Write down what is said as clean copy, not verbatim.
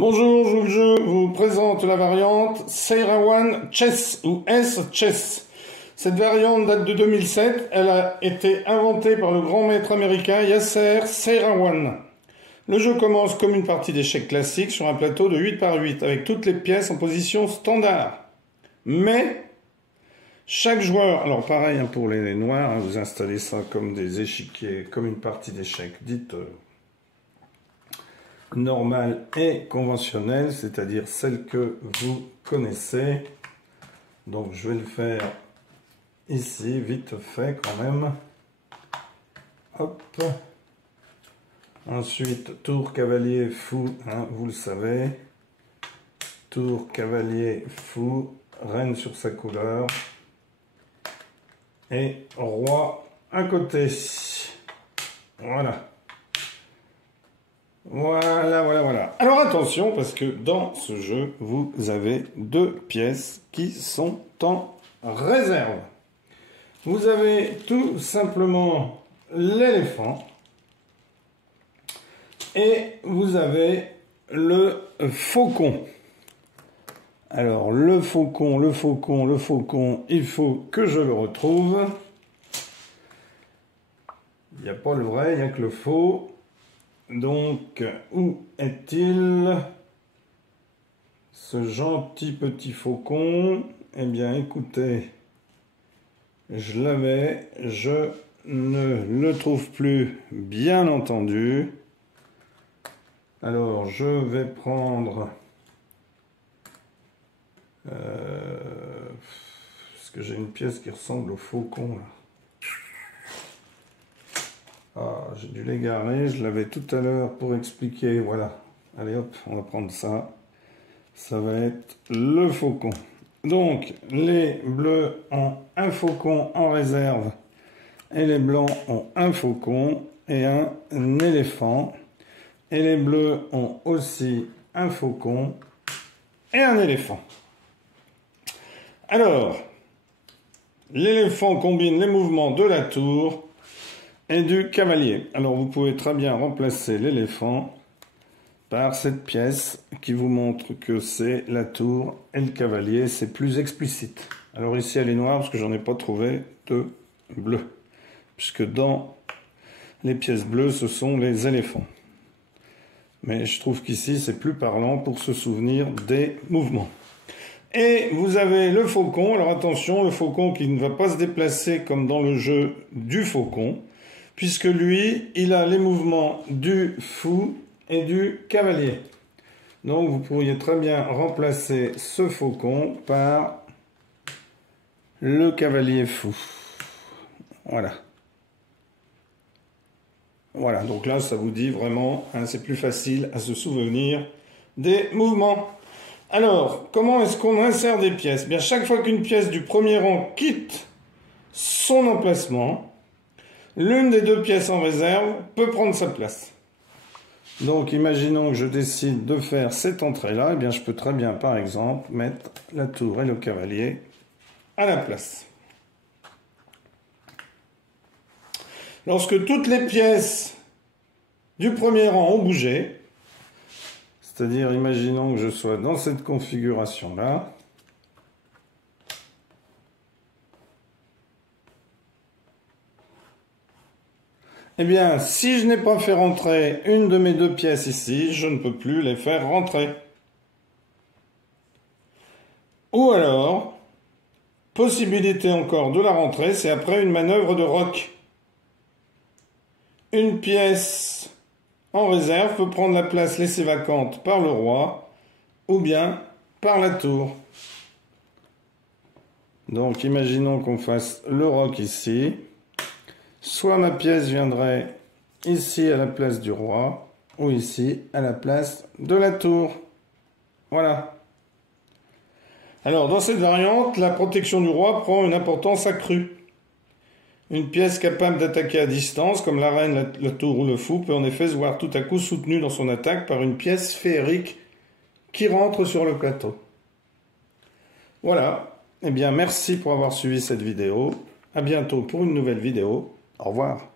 Bonjour, je vous présente la variante Seirawan Chess ou S-Chess. Cette variante date de 2007, elle a été inventée par le grand maître américain Yasser Seirawan. Le jeu commence comme une partie d'échecs classique sur un plateau de 8 par 8 avec toutes les pièces en position standard. Mais chaque joueur, alors pareil pour les noirs, vous installez ça comme des échiquiers, comme une partie d'échecs dite normale et conventionnelle, c'est-à-dire celle que vous connaissez. Donc je vais le faire ici, vite fait quand même. Hop. Ensuite, tour, cavalier, fou, hein, vous le savez. Tour, cavalier, fou, reine sur sa couleur. Et roi à côté. Voilà. Voilà. Alors attention, parce que dans ce jeu, vous avez deux pièces qui sont en réserve. Vous avez tout simplement l'éléphant et vous avez le faucon. Alors le faucon, il faut que je le retrouve. Il n'y a pas le vrai, il n'y a que le faux. Donc, où est-il, ce gentil petit faucon? Eh bien, écoutez, je l'avais, je ne le trouve plus, bien entendu. Alors, je vais prendre... parce que j'ai une pièce qui ressemble au faucon, là. Ah, j'ai dû l'égarer, je l'avais tout à l'heure pour expliquer, voilà. Allez hop, on va prendre ça. Ça va être le faucon. Donc, les bleus ont un faucon en réserve et les blancs ont un faucon et un éléphant. Et les bleus ont aussi un faucon et un éléphant. Alors, l'éléphant combine les mouvements de la tour et du cavalier. Alors vous pouvez très bien remplacer l'éléphant par cette pièce qui vous montre que c'est la tour et le cavalier, c'est plus explicite. Alors ici elle est noire parce que j'en ai pas trouvé de bleu, puisque dans les pièces bleues ce sont les éléphants. Mais je trouve qu'ici c'est plus parlant pour se souvenir des mouvements. Et vous avez le faucon, alors attention, le faucon qui ne va pas se déplacer comme dans le jeu du faucon, puisque lui, il a les mouvements du fou et du cavalier. Donc vous pourriez très bien remplacer ce faucon par le cavalier fou. Voilà. Voilà, donc là, ça vous dit vraiment, hein, c'est plus facile à se souvenir des mouvements. Alors, comment est-ce qu'on insère des pièces? Bien, chaque fois qu'une pièce du premier rang quitte son emplacement, l'une des deux pièces en réserve peut prendre sa place. Donc, imaginons que je décide de faire cette entrée-là. Eh bien, je peux très bien, par exemple, mettre la tour et le cavalier à la place. Lorsque toutes les pièces du premier rang ont bougé, c'est-à-dire, imaginons que je sois dans cette configuration-là, eh bien, si je n'ai pas fait rentrer une de mes deux pièces ici, je ne peux plus les faire rentrer. Ou alors, possibilité encore de la rentrer, c'est après une manœuvre de roc. Une pièce en réserve peut prendre la place laissée vacante par le roi ou bien par la tour. Donc, imaginons qu'on fasse le roc ici. Soit ma pièce viendrait ici à la place du roi, ou ici à la place de la tour. Voilà. Alors, dans cette variante, la protection du roi prend une importance accrue. Une pièce capable d'attaquer à distance, comme la reine, la tour ou le fou, peut en effet se voir tout à coup soutenue dans son attaque par une pièce féerique qui rentre sur le plateau. Voilà. Eh bien, merci pour avoir suivi cette vidéo. À bientôt pour une nouvelle vidéo. Au revoir.